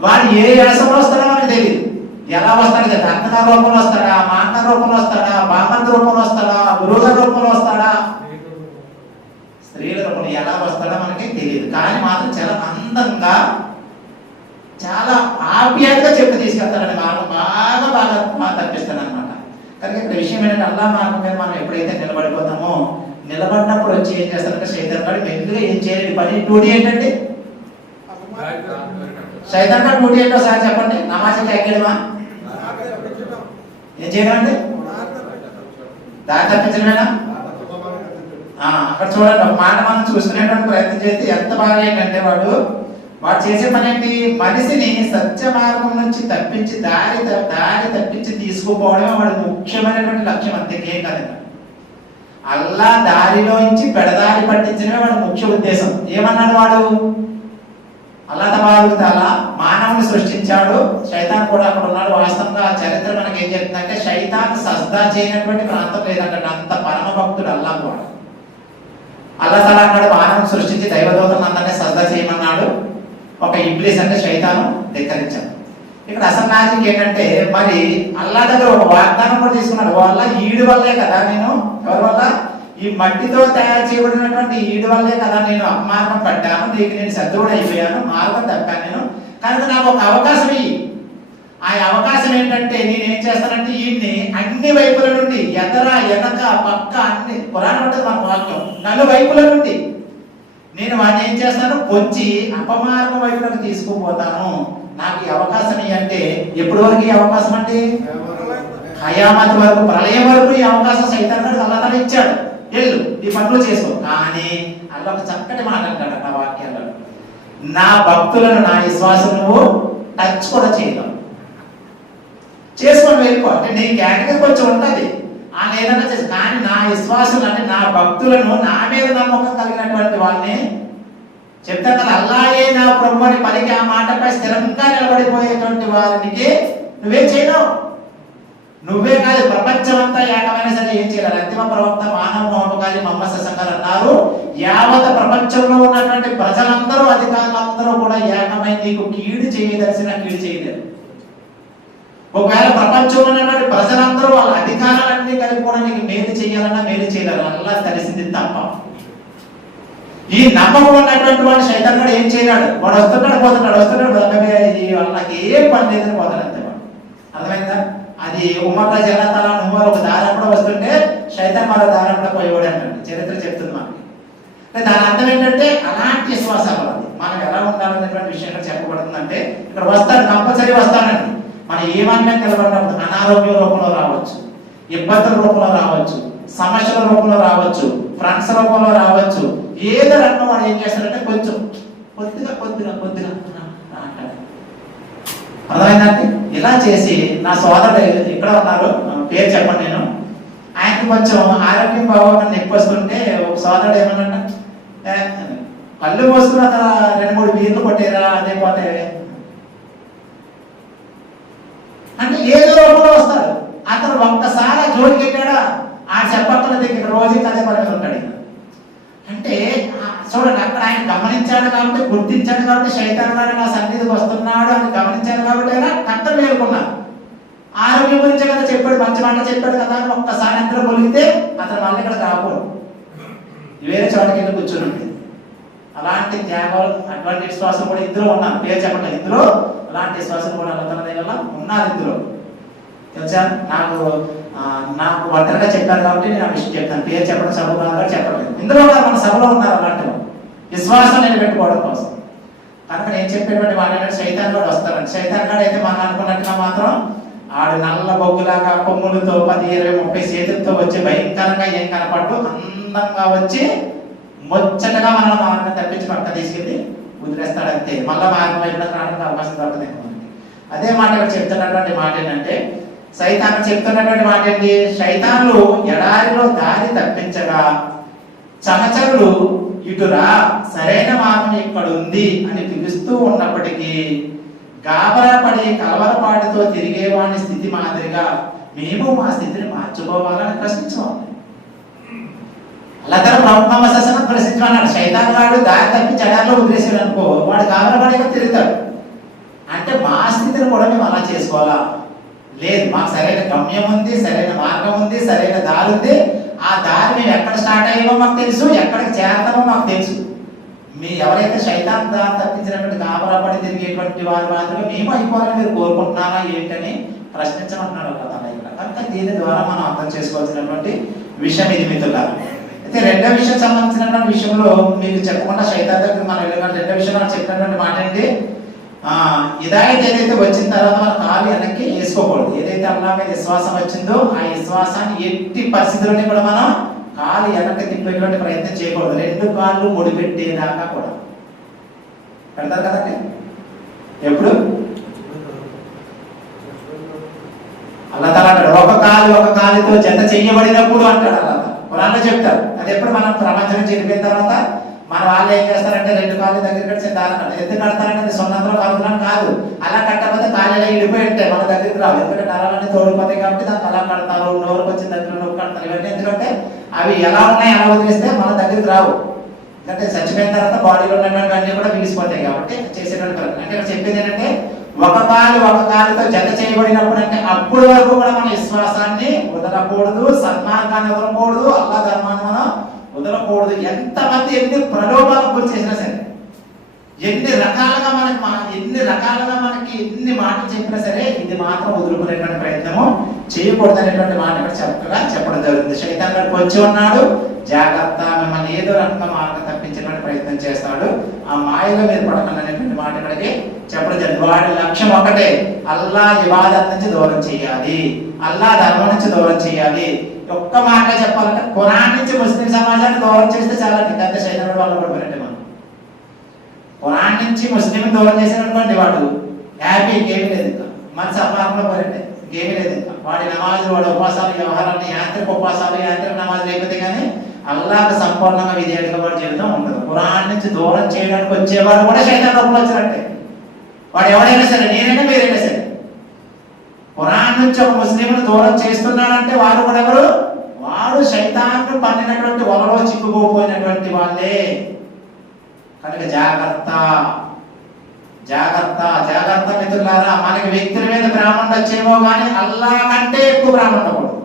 వాడు ఏ వేసంలో వస్తాడో మనకు తెలియదు, ఎలా వస్తాడో తెలియదు. అన్నగా రూపంలో వస్తాడా, మా అన్న రూపంలో వస్తాడా, బామ్మన్న రూపంలో వస్తాడా, గురువుల రూపంలో వస్తాడా, స్త్రీల రూపంలో ఎలా వస్తాడో మనకి తెలియదు. కానీ మాత్రం చాలా అందంగా చాలా ఆప్యాయంగా చెప్పి తీసుకెళ్తాడని బాగా బాగా బాగా బాగా తప్పిస్తాడు అనమాట. కనుక ఇక్కడ విషయం ఏంటంటే అల్లా మార్గం మీద మనం ఎప్పుడైతే నిలబడిపోతామో, నిలబడినప్పుడు వచ్చి ఏం చేస్తారంటే శైతాన్ గారు మెల్లిగా ఏం చేయాలి పని డ్యూటీ ఏంటండి? శైతాన్ గారు డ్యూటీ ఏంటో సార్ చెప్పండి. నమాజ్కి ఎక్కడమా ఏం చేయడండి? దారి తప్పించడమేనా? అక్కడ చూడండి, ఒక మాట మనం చూసుకునేటువంటి ప్రయత్నం చేస్తే ఎంత బాగా ఏంటంటే వాడు చేసే పని ఏంటి? మనిషిని సత్య మార్గం నుంచి తప్పించి దారి తప్పించి తీసుకుపోవడమే వాడి ముఖ్యమైనటువంటి లక్ష్యం, అంతేకేం కదండి. అల్లా దారిలోంచి పెడదారి పట్టించడమే వాడి ముఖ్య ఉద్దేశం. ఏమన్నాడు వాడు? అల్లా తబారక తఆలా మానవుని సృష్టించాడు, శైతాన్ కూడా అక్కడ ఉన్నాడు. వాస్తవంగా చరిత్ర మనకి ఏం చెప్తుందంటే శైతాన్ సజ్దా చేయనటువంటి ప్రాంతం లేదంటే, అంత పరమ భక్తుడు అల్లాహ్ వాడు. అల్లాహ్ తఆలా అన్నాడు మానవుని సృష్టించి దైవదూతలను అందరినీ సజదా చేయమన్నాడు. ఒక ఇబ్లీస్ అంటే శైతాను ధిక్కరించాడు. ఇక్కడ అసలు లాజిక్ ఏంటంటే మరి అల్లాహ్ దగ్గర ఒక వాగ్దానం కూడా తీసుకున్నాడు. వల్ల ఈడు వల్లే కదా నేను, ఎవరి వల్ల, ఈ మట్టితో తయారు చేయబడినటువంటి ఈడు వల్లే కదా నేను అపమార్గం పడ్డాను, నీకు నేను శత్రువుడు అయిపోయాను, మార్గం తప్పాను నేను, కనుక నాకు ఒక అవకాశం ఇయ్యి. ఆ అవకాశం ఏంటంటే నేనేం చేస్తానంటే ఈయన్ని అన్ని వైపుల నుండి ఎదర వెనక పక్క అన్ని పురాణం ఉంటుంది మన వాక్యం, నలువైపుల నుండి నేను వాడిని ఏం చేస్తాను, పొంచి అపమార్గం వైపులకు తీసుకుపోతాను. నాకు ఈ అవకాశం అంటే ఎప్పటి వరకు ఈ అవకాశం అంటే ఖయామత్ వరకు, ప్రళయం వరకు ఈ అవకాశం సైతాన్ గారు అల్లాహ్ తఆలా ఇచ్చాడు. వెళ్ళు ఈ పనులు చేసుకో. కానీ అల్లాహ్ ఒక చక్కటి మాట అంటాడు ఆ వాక్యాల్లో, నా భక్తులను నా విశ్వాసం నువ్వు టచ్ కూడా చేయడం, చేసుకొని వెళ్ళిపో. అంటే నీ కేటగిరీ కొంచెం ఉంటుంది ఆ ఏదైనా చేసి, కానీ నా విశ్వాసం అంటే నా భక్తులను, నా మీద నమ్మకం కలిగినటువంటి వాళ్ళని చెప్తాను కదా, అల్లాహే నా ప్రభు అని పలికి ఆ మాటపై స్థిరంగా నిలబడిపోయేటువంటి వారికి నువ్వేం చేయలేవు. నువ్వే కాదు, ప్రపంచం అంతా ఏకమైన సరే ఏం చేయాలి. అంతిమ ప్రవక్త మానవ మహమ్మద్ మొహమ్మద్ సల్లాల్లాహు అన్నారు, యావత్ ప్రపంచంలో ఉన్నటువంటి ప్రజలందరూ, అధికారులందరూ కూడా ఏకమై నీకు కీడు చేయదలిసిన కీడు చేయలేరు. ఒకవేళ ప్రపంచంలో ఉన్నటువంటి ప్రజలందరూ వాళ్ళ అధికారాలన్నీ కలిపి కూడా నీకు మేలు చేయాలన్నా మేలు చేయలేరు, అల్లాహ్ తెలిసింది తప్ప. ఈ నమ్మకం ఉన్నటువంటి వాడు శైతాన్ కూడా ఏం చేయలేడు. వాడు వస్తున్నాడు పోతున్నాడు, వస్తున్నాడు వాళ్ళకి ఏం పని లేదని పోతాడు అంతే. వాడు అర్థమైందా? అది ఉమర్ రజల్లాహు తఆలా ఉమర్ ఒక దారి కూడా వస్తుంటే శైతాన్ మరో దారి కూడా పోయేవాడు అంటాడు, చరిత్ర చెప్తుంది మనకి. దాని అర్థం ఏంటంటే అలాంటి విశ్వాసాలు మనం ఎలా ఉండాలనేటువంటి విషయం చెప్పబడుతుందంటే, ఇక్కడ వస్తాడు, కంపల్సరీ వస్తాడండి. మనం ఏమన్నా నిలబడినప్పుడు అనారోగ్య రూపంలో రావచ్చు, ఇబ్బందుల రూపంలో రావచ్చు, సమస్యల రూపంలో రావచ్చు, ఫ్రెండ్స్ రూపంలో రావచ్చు, ఏదో రకం వాడు ఏం చేస్తాడంటే కొంచెం కొద్దిగా కొద్దిగా కొద్దిగా అంటాడు. అర్థమైందంటే ఇలా చేసి నా సోదరుడు ఇక్కడ ఉన్నారు, పేరు చెప్పండి నేను, ఆయనకి కొంచెం ఆరోగ్యం బాగోక నొప్పి వస్తుంటే ఒక సోదరుడు ఏమన్నా కళ్ళు మోసుకున్న 2-3 బీర్లు కొట్టేరా అదే పోతే అంటే ఏదో రూపంలో వస్తాడు. అతను ఒక్కసారి జోలికి వెళ్ళాడా ఆ చెప్పక్కల దగ్గర రోజు అదే పని మీద ఉంటాడు. అంటే చూడండి, అక్కడ ఆయన గమనించాడు కాబట్టి, గుర్తించాడు కాబట్టి, శైతాన్ గారు నా సన్నిధికి వస్తున్నాడు అని గమనించాడు కాబట్టి ఆయన కట్ట మేలుకున్నాడు. ఆరోగ్యం గురించే కదా చెప్పాడు, మంచి మాట చెప్పాడు కదా అని ఒక్కసారి అందరూ కొలిగితే అతను మళ్ళీ ఇక్కడ రాకూడదు, వేరే చోటకి వెళ్ళి కూర్చొని ఉంటుంది. అలాంటి త్యాగాలు, అటువంటి విశ్వాసం కూడా ఇందులో ఉన్నారు. పేరు చెప్పండి, ఇందులో అలాంటి విశ్వాసం కూడా అల్లాహ్ దగ్గర ఉన్నారు. ఇందులో తెలుసా, నాకు ఒంటరిగా చెప్పారు కాబట్టి నేను ఆ విషయం చెప్తాను. పేరు చెప్పడం సభలో చెప్పలేదు, ఇందులో మన సభలో ఉన్నారు అలాంటి విశ్వాసం నిలబెట్టుకోవడం కోసం. కనుక నేను చెప్పేటువంటి మాట శైతాన్ గాడు వస్తారండి. శైతాన్ గాడు అయితే మనం అనుకున్నట్టుగా మాత్రం ఆడు నల్ల బొగ్గులాగా కొమ్ములతో 10-20-30 చేతులతో వచ్చి భయంకరంగా ఏం కనపడ్డు, అందంగా వచ్చి ముచ్చటగా మనం తప్పించి పక్క తీసుకెళ్ళి వదిలేస్తాడు అంతే. మళ్ళీ మార్గం వైపు రావడానికి అవకాశం దొరకదు. అదే మాట ఇక్కడ చెప్తున్నటువంటి మాట ఏంటంటే, సైతాను చెప్తున్నటువంటి మాట ఏంటి, శైతాన్లు ఎడారిలో దారి తప్పించగా సహచరులు ఇటురా సరైన మార్గం ఇక్కడ ఉంది అని పిలుస్తూ ఉన్నప్పటికీ గాబరా పడి కలవరపాటుతో తిరిగేవాడి స్థితి మాదిరిగా మేము మా స్థితిని మార్చుకోవాలని ప్రశ్నించాలి. అల్లాహ్ తఆలా ప్రశ్నించమన్నాడు. శైతాన్ గాడు దారి తప్పి జనాల్లో వదిలేసాడు అనుకో, వాడు గాబరపడేగా తిరుగుతాడు. అంటే మా స్థితిని కూడా మేము అలా చేసుకోవాలా? లేదు, మాకు సరైన గమ్యం ఉంది, సరైన మార్గం ఉంది, సరైన దారి ఉంది. ఆ దారి మేము ఎక్కడ స్టార్ట్ అయ్యామో మాకు తెలుసు, ఎక్కడికి చేరతామో మాకు తెలుసు. మీ ఎవరైతే శైతాన్ దారి తప్పించినటువంటి గాబరాపడి తిరిగేటువంటి వారి మాత్రమే మేము అయిపోవాలని మీరు కోరుకుంటున్నారా ఏంటని ప్రశ్నించమంటున్నాడు కదా ఇక్కడ. కనుక దీని ద్వారా మనం అర్థం చేసుకోవాల్సినటువంటి విషయం ఇది మిత్రులారా. అయితే రెండో విషయం సంబంధించినటువంటి విషయంలో మీకు చెప్పకుండా శైతాన్ దగ్గర మనం వెళ్ళిన రెండో విషయంలో చెప్పినటువంటి మాట ఏంటి, హిదాయత్ ఏదైతే వచ్చిన తర్వాత మన కాలు వెనక్కి వేసుకోకూడదు. ఏదైతే అల్లాహ్ మీద విశ్వాసం వచ్చిందో ఆ విశ్వాసాన్ని ఎట్టి పరిస్థితుల్లోనే కూడా మనం కాలు వెనక్కి తిప్పేటువంటి ప్రయత్నం చేయకూడదు. 2 కాళ్ళు ముడిపెట్టేదాకా కూడా పెడతారు కదండి. ఎప్పుడు అల్లాహ్ తఆలా అంటాడు, ఒక కాలుతో జత చేయబడినప్పుడు అంటాడు అల్లాహ్. ఖురాన్లో చెప్తారు. అది ఎప్పుడు మనం ప్రపంచం చెరిపోయిన తర్వాత మన వాళ్ళు ఏం చేస్తారంటే 2 కాళ్ళు దగ్గర కట్టి దారి ఎందుకు కడతారంటే అది సున్నతలో కలుగుతున్నాం కాదు. అలా కట్టకపోతే కాళ్ళు ఇలా ఇడిపోయి ఉంటాయి, మన దగ్గరికి రావు. ఎందుకంటే నరాలన్నీ తోడిపోతాయి కాబట్టి దాన్ని అలా కడతారు. నోరుకు వచ్చిన దగ్గర నొక్కి కడతారు. ఇవన్నీ ఎందుకంటే అవి ఎలా ఉన్నాయి అలా వదిలేస్తే మన దగ్గరికి రావు. ఎందుకంటే చచ్చిపోయిన తర్వాత బాడీలో ఉన్నటువంటి అన్ని కూడా బిగిసిపోతాయి కాబట్టి చేసేటువంటి ప్రయత్నం. అంటే ఇక్కడ చెప్పేది ఏంటంటే ఒక కాలుతో జత చేయబడినప్పుడు అంటే అప్పుడు వరకు కూడా మన విశ్వాసాన్ని వదలకూడదు, సన్మార్గాన్ని వదలకూడదు, అల్లా ధర్మాన్ని మనం వదలకూడదు. ఎంతమంది ఎన్ని ప్రలోభాలకు గురి చేసినా సరే, ఎన్ని రకాలుగా మనకి ఎన్ని మాటలు చెప్పినా సరే ఇది మాత్రం వదులుకునేటువంటి ప్రయత్నము చేయకూడదు అనేటువంటి మాట ఇక్కడ చక్కగా చెప్పడం జరుగుతుంది. శైతాన్ గారు పొంచి ఉన్నాడు, జాగ్రత్త, మిమ్మల్ని ఏదో రకంగా మార్గం తప్పించేటువంటి ప్రయత్నం చేస్తాడు, ఆ మాయలో మీరు పడకండి అనేటువంటి మాట ఇక్కడికి చెప్పడం జరిగింది. వాడి లక్ష్యం ఒకటే, అల్లా ఇబాదత్ నుంచి దూరం చేయాలి, అల్లా ధర్మం నుంచి దూరం చేయాలి. ఒక్క మాటగా చెప్పాలంటే ఖురాన్ నుంచి ముస్లిం సమాజాన్ని దూరం చేస్తే చాలా పెద్ద శైతాన్ వాళ్ళు కూడా వినండి. మనం ఖురాన్ నుంచి ముస్లిం దూరం చేసినటువంటి వాడు హ్యాపీ, ఇంకేమీ లేదు, ఇంకా మన సమాజంలో పరంటే ఇంకేమీ లేదు. ఇంకా వాడి నమాజులు, వాడి ఉపవాసాలు, వ్యవహారాలు, యాంత్రిక ఉపవాసాలు, యాంత్రిక నమాజులు లేకపోతే కానీ అల్లాహ్ సంపూర్ణంగా విధేయుడిగా వాడి జీవితం ఉండదు. ఖురాన్ నుంచి దూరం చేయడానికి వచ్చేవాడు కూడా శైతాన్ లోపల వచ్చినట్టే. వాడు ఎవరైనా సరే, నేనైనా మీరైనా సరే, ఖురాన్ నుంచి ఒక ముస్లింను దూరం చేస్తున్నాడంటే వాడు కూడా ఎవరు? వాడు శైతాను పన్నినటువంటి వలలో చిక్కుకోపోయినటువంటి వాళ్ళే. కనుక జాగ్రత్త జాగ్రత్త జాగ్రత్త మిత్రులారా. మనకి వ్యక్తుల మీద ప్రేమ ఉండొచ్చేమో కానీ అల్లా కంటే ఎక్కువ ప్రేమ ఉండకూడదు.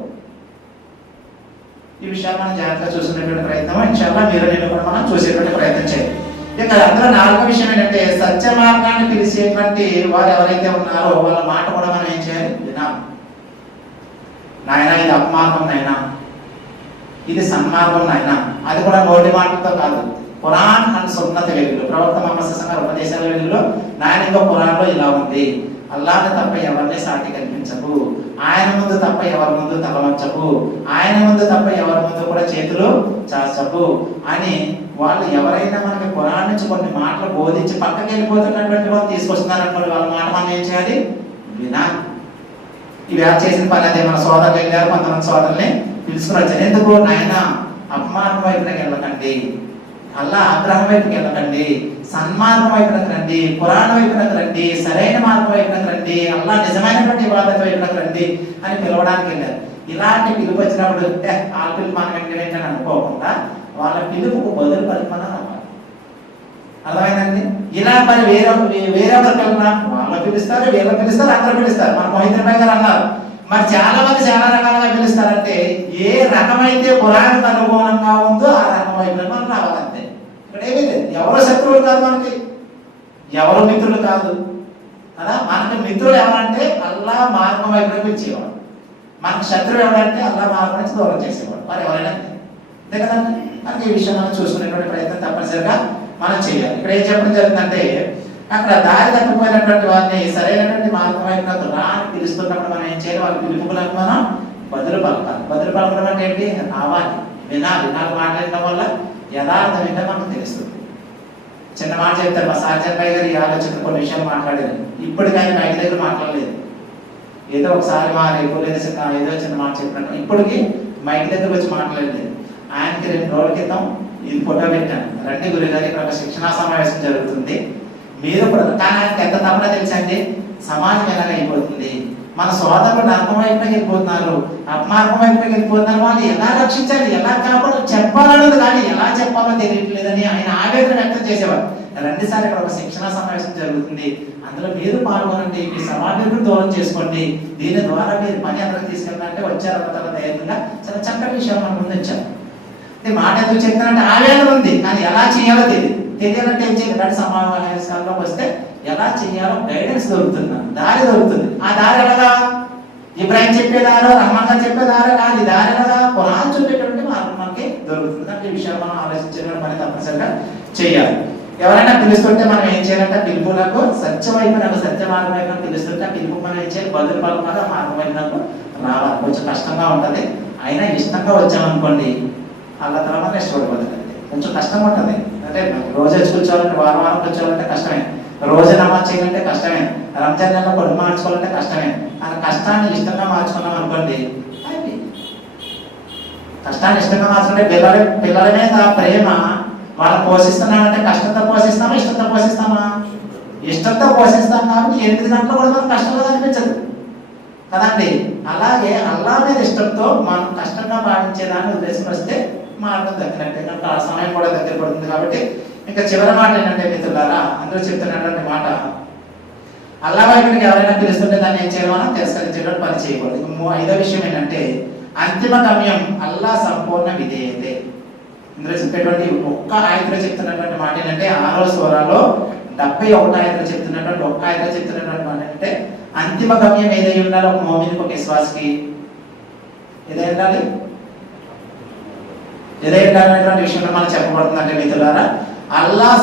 ఈ విషయాన్ని మనం జాగ్రత్తగా చూసుకునేటువంటి ప్రయత్నం ఇన్షాల్లా మీరు నేను కూడా మనం చూసేటువంటి ప్రయత్నం చేయాలి. ఇక అందులో నాలుగో విషయం ఏంటంటే సత్య మార్గాన్ని పిలిచేటువంటి వారు ఎవరైతే ఉన్నారో వాళ్ళ మాట కూడా మనం ఏం చేయాలి? వినాలి. నాయన ఇది అపమార్గం, నాయన ఇది సన్మార్గం, నాయన అది కూడా నోటి మాటలతో కాదు, ఖురాన్ అండ్ సున్నత వెలుగులో, ప్రవక్త ముహమ్మద్ సల్లల్లాహు అలైహి వసల్లం ఉపదేశాల వెలుగులో, నాయన ఇంకో ఖురాన్లో ఇలా ఉంది, అల్లాహ్ తప్ప ఎవరిని సాటి కనిపించకు, ఆయన ముందు తప్ప ఎవరి ముందు తలవంచకు, ఆయన ముందు తప్ప ఎవరి ముందు కూడా చేతులు చాచకు అని వాళ్ళు ఎవరైనా మనకి ఖురాన్ నుంచి కొన్ని మాటలు బోధించి పక్కకి వెళ్ళిపోతున్నటువంటి వాళ్ళు తీసుకొస్తున్నారనుకోండి, వాళ్ళ మాట మనం ఏం చేయాలి? వినాలి. ఇవి చేసిన పని అదే. మన సోదరులు వెళ్ళారు, కొంతమంది సోదరుల్ని పిలుచుకుని వచ్చారు. ఎందుకు? నాయన అపమానం వైపునకి వెళ్ళకండి, అల్లా ఆగ్రహం వైపుకి వెళ్ళకండి, సన్మార్గం వైపునకు రండి, ఖురాన్ వైపునకు రండి, సరైన మార్గం వైపునకు రండి, అల్లా నిజమైనటువంటి ఇబాదత్ వైపునకు రండి అని పిలవడానికి వెళ్ళారు. ఇలాంటి పిలుపు వచ్చినప్పుడు ఆ పిలుపు మనం ఏంటని అనుకోకుండా వాళ్ళ పిలుపుకు బదులు పలుకుమని అన్నారు. అర్థమైందండి? ఇలా మరి వేరొకరు పిలుపునా వాళ్ళు పిలుస్తారు, వీళ్ళు పిలుస్తారు, అందరూ పిలుస్తారు. మన మోహిత్ భాయ్ గారు అన్నారు, మరి చాలా మంది చాలా రకాలుగా పిలుస్తారంటే ఏ రకమైతే ఖురాన్కు అనుగుణంగా ఉందో ఆ రకం వైపు మనం రావాలంతే. ఇక్కడ ఏమీ లేదు. ఎవరు శత్రువులు కాదు, మనకి ఎవరు మిత్రులు కాదు కదా. మనకి మిత్రులు ఎవరంటే అల్లా మార్గం వైపు పిలిచేవాడు, మనకు శత్రువు ఎవరంటే అల్లా మార్గం నుంచి దూరం చేసేవాడు. మరి ఎవరైనా అంతే కదండి. మనకి ఈ విషయం మనం చూసుకునేటువంటి ప్రయత్నం తప్పనిసరిగా మనం చేయాలి. ఇక్కడ ఏం చెప్పడం జరుగుతుందంటే అక్కడ దారి తప్పిపోయినటువంటి వారిని సరైనటువంటి మార్గం వైపు రా అని పిలుస్తున్నప్పుడు మనం ఏం చేయాలి? వాళ్ళ పిలుపులకు మనం బదులు పలకాలి. బదులు పలకడం అంటే ఏంటి? రావాలి, వినాలి. నాకు మాట్లాడటం వల్ల యథార్థం ఏంటో మనకు తెలుస్తుంది. చిన్న మాట చెప్తారు, మా సార్జన్ భాయ్ గారు ఈ ఆలోచన కొన్ని విషయాలు మాట్లాడారు. ఇప్పటికైనా మైక్ దగ్గర మాట్లాడలేదు, ఏదో ఒకసారి మా రేపు లేదా ఏదో చిన్న మాట చెప్పినట్టు ఇప్పటికి మైక్ దగ్గర వచ్చి మాట్లాడలేదు. ఆయనకి 2 రోజుల క్రితం ఇది ఫోటో పెట్టాను, రండి గురుగారు ఇక్కడ ఒక శిక్షణా సమావేశం జరుగుతుంది, మీరు కూడా. కానీ ఆయనకి ఎంత తప్పన తెలుసండి, సమాజం ఎలాగ అయిపోతుంది, మన సోదరులు నరకం వైపుకి వెళ్ళిపోతున్నారు, అపమార్గం వైపుకి వెళ్ళిపోతున్నారు, వాళ్ళు ఎలా రక్షించాలి, ఎలా కాపాడు చెప్పాలన్నది కానీ ఎలా చెప్పాలో తెలియట్లేదని ఆయన ఆవేదన వ్యక్తం చేసేవారు. రెండుసార్లు ఇక్కడ ఒక శిక్షణా సమావేశం జరుగుతుంది, అందులో మీరు పాల్గొనండి, మీ సమాజాన్ని దూరం చేసుకోండి, దీని ద్వారా మీరు పని అందరికి తీసుకెళ్ళాలంటే వచ్చారు అన్నతల ధైర్యంగా చాలా చక్కటి విషయం మన ముందు వచ్చారు. మాట ఎందుకు చెప్తానంటే ఆవేదన ఉంది, కానీ ఎలా చేయాలో తెలియాలంటే ఏం చేయాలి? ఇలాంటి సమావేశాల్లో వస్తే ఎలా చేయాలో గైడెన్స్ దొరుకుతుంది, దారి దొరుకుతుంది. ఆ దారి ఎలాగా? ఇబ్రాహిం చెప్పేదారో, రహమాన్ గారు చెప్పేదారో కాదు, ఈ దారి ఎలాగా? ఖురాన్ చూపేటువంటి మార్గం మనకి దొరుకుతుంది. అంటే ఈ విషయాలు మనం ఆలోచించడం పని తప్పనిసరిగా చేయాలి. ఎవరైనా పిలుస్తుంటే మనం ఏం చేయాలంటే పిలుపులకు సత్య వైపునకు, సత్య మార్గం వైపునకు పిలుస్తుంటే పిలుపు మనం ఏం చేయాలి? బదులు పలకాలి, మార్గం వైపునకు రావాలి. కొంచెం కష్టంగా ఉంటుంది, అయినా ఇష్టంగా వచ్చామనుకోండి అల్లా తర్వాత ఇష్టపడిపోతుంది. కొంచెం కష్టం ఉంటుంది, అంటే రోజు వచ్చి కూర్చోవాలంటే, వారం కూర్చోవాలంటే కష్టమే, రోజు నమాజ్ చేయాలంటే కష్టమే, రంజాన్ నెలలో పొడుగు మార్చుకోవాలంటే కష్టమే. ఆ కష్టాన్ని ఇష్టంగా మార్చుకున్నాం అనుకోండి, కష్టాన్ని ఇష్టంగా మార్చుకుంటే పిల్లల మీద ప్రేమ వాళ్ళని పోషిస్తున్నామంటే కష్టంతో పోషిస్తామా, ఇష్టంతో పోషిస్తామా? ఇష్టంతో పోషిస్తాం కాబట్టి 8 గంటలు కూడా మనకు కష్టంగా అనిపించదు కదండి. అలాగే అల్లా మీద ఇష్టంతో మనం కష్టంగా భావించేదాన్ని ఉద్దేశం వస్తే మార్గం దక్కినట్టే. కనుక ఆ సమయం కూడా దగ్గర పడుతుంది కాబట్టి ఇంకా చివరి మాట ఏంటంటే మిత్రులారా, అందరూ చెప్తున్నటువంటి మాట, అల్లా వైపుకి ఎవరైనా పిలుస్తుంటే దాన్ని ఏం చేయాలో తిరస్కరించేటువంటి పని చేయకూడదు. ఐదో విషయం ఏంటంటే అంతిమ గమ్యం అల్లా సంపూర్ణ విధేయతే. ఇందులో చెప్పేటువంటి ఒక్క ఆయతలో చెప్తున్నటువంటి మాట ఏంటంటే 6వ సూరాలో 71 ఆయతలో చెప్తున్నటువంటి ఒక్క ఆయతలో చెప్తున్నటువంటి మాట ఏంటంటే అంతిమ గమ్యం ఏదై ఉండాలో ఒక మోమిన్కి, ఒక విశ్వాసకి ఏదై ఉండాలి, ఏదై ఉండాలనేటువంటి విషయంలో మనం చెప్పబడుతుందంటే మిత్రులారా, అల్లాహ్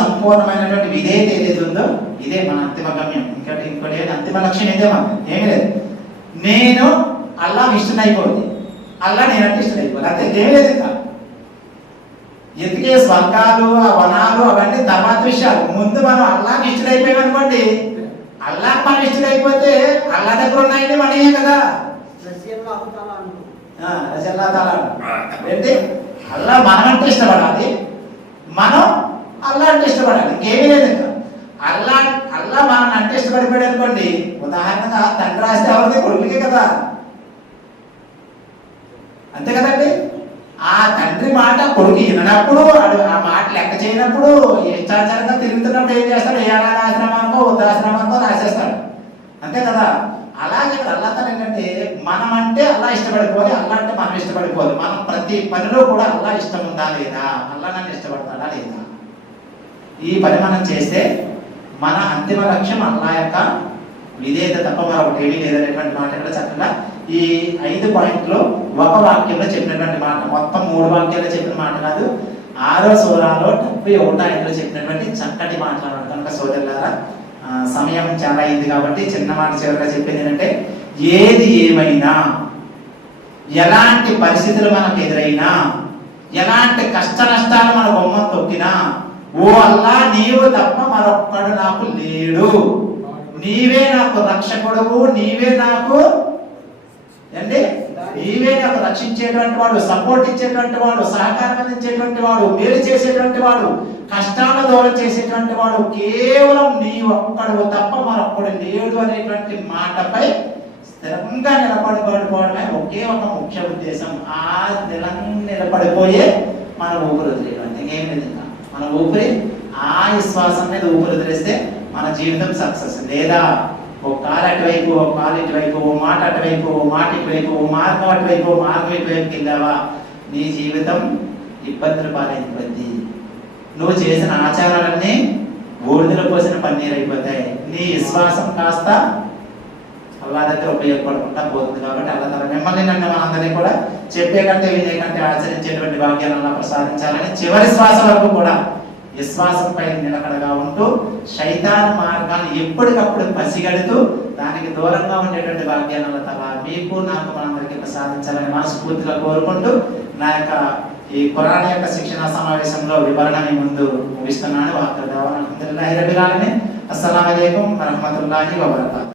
సంపూర్ణమైనటువంటి విధేయత ఏదైతే ఉందో ఇదే మన అంతిమ గమ్యం. ఇంకోటి అంతిమ లక్ష్యం ఇదే మనం ఏమీ లేదు. నేను అల్లాహ్ ఇష్టమైపోయింది, అల్లాహ్ నేనంటే ఇష్టమైపోయింది, అంతే, ఏమీ లేదు. ఇంకా ఎందుకే స్వర్గాలు, ఆ వనాలు అవన్నీ తర్వాత విషయాలు. ముందు మనం అల్లాహ్ ఇష్టమైపోయాం అనుకోండి, అల్లాహ్ మనం ఇష్టమైపోతే అల్లాహ్ దగ్గర ఉన్నాయండి మనయే కదా. ఏంటి అల్లాహ్ మనం అంటే ఇష్టపడాలి, మనం అల్లాహ్ అంటే ఇష్టపడాలి, ఇంకేమీ లేదు. ఇంకా అల్లాహ్ మనం అంటే ఇష్టపడిపోయాడు అనుకోండి, ఉదాహరణగా తండ్రి రాస్తే ఎవరిది, కొడుకులకే కదా, అంతే కదండి. ఆ తండ్రి మాట కొడుకు వినప్పుడు, ఆ మాట లెక్క చేయనప్పుడు, ఇష్టాచారంగా తిరుగుతున్నప్పుడు ఏం చేస్తాడు, ఏ అనాథాశ్రమానికో వృద్ధాశ్రమానికో రాసేస్తాడు, అంతే కదా. అలాగే ఇక్కడ అల్లాహ్ తాలా ఏంటంటే మనం అంటే అల్లాహ్ ఇష్టపడిపోవాలి, అల్లాహ్ అంటే మనం ఇష్టపడిపోవాలి. మనం ప్రతి పనిలో కూడా అల్లాహ్ ఇష్టం ఉందా లేదా, అల్లాహ్ నన్ను ఇష్టపడతాడా లేదా, ఈ పని మనం చేస్తే మన అంతిమ లక్ష్యం అల్లాహ్ యొక్క విధేయత తప్ప మరొకటి ఏమీ లేదనేటువంటి మాట ఇక్కడ చక్కగా ఈ 5 పాయింట్లో ఒక వాక్యంలో చెప్పినటువంటి మాట, మొత్తం 3 వాక్యాల్లో చెప్పిన మాట కాదు, 6వ సూరాలో 71 ఆయతలో చెప్పినటువంటి చక్కటి మాట్లాడారు. కనుక సోదరులారా, సమయం చాలా అయింది కాబట్టి చిన్న మాట చివరిగా చెప్పేది ఏంటంటే, ఏది ఏమైనా, ఎలాంటి పరిస్థితులు మనకు ఎదురైనా, ఎలాంటి కష్ట నష్టాలు మన బొమ్మ తొక్కినా, ఓ అల్లాహ్ నీవు తప్ప మరొక్కడు నాకు లేడు, నీవే నాకు రక్షకుడువు, నీవే నాకు రక్షించేటువంటి వాడు, సపోర్ట్ ఇచ్చేటువంటి వాడు, సహకారం అందించేటువంటి వాడు, మేలు చేసేటువంటి వాడు, కష్టాలను దూరం చేసేటువంటి వాడు కేవలం నీ ఒక్కడు తప్ప మరొక్కడు లేడు అనేటువంటి మాటపై స్థిరంగా నిలబడిపోవడమే ఒకే ఒక ముఖ్య ఉద్దేశం. ఆ నిలబడిపోయే మన ఊపిరి వదిలేదు, అంతేం లేదు. మన ఊపిరి ఆ విశ్వాసం మీద ఊపిరి వదిలేస్తే మన జీవితం సక్సెస్. లేదా ఓ కాలు అటువైపు, ఓ కాలు ఇటువైపు, ఓ మాట అటువైపు, ఓ మాట ఇటువైపు, ఓ మార్గం అటువైపు, ఓ మార్గం ఇటువైపుకి వెళ్ళావా, నీ జీవితం ఇబ్బందులు పాలైపోద్ది. నువ్వు చేసిన ఆచారాలన్నీ బూడిదలో పోసిన పన్నీరు అయిపోతాయి. నీ విశ్వాసం కాస్త అల్లాహ్ దగ్గర ఉపయోగపడకుండా పోతుంది. కాబట్టి అల్లాహ్ తాలా మిమ్మల్ని నన్ను మనందరినీ కూడా చెప్పే కంటే వినే కంటే ఆచరించేటువంటి భాగ్యాలను ప్రసాదించాలని చివరి శ్వాస వరకు కూడా విశ్వాసంపై నిలకడగా ఉంటూ శైతాన్ మార్గాన్ని ఎప్పటికప్పుడు పసిగడుతూ దానికి దూరంగా ఉండేటువంటి భాగ్యాలను తాలా మీకు నాకు మనందరికీ ప్రసాదించాలని మనస్ఫూర్తిగా కోరుకుంటూ నా యొక్క ఈ ఖురాన్ యొక్క శిక్షణ సమావేశంలో వివరణ మీ ముందు ముగిస్తున్నాను. అస్సలాము అలైకుం వరహ్మతుల్లాహి వబరకాతుహు.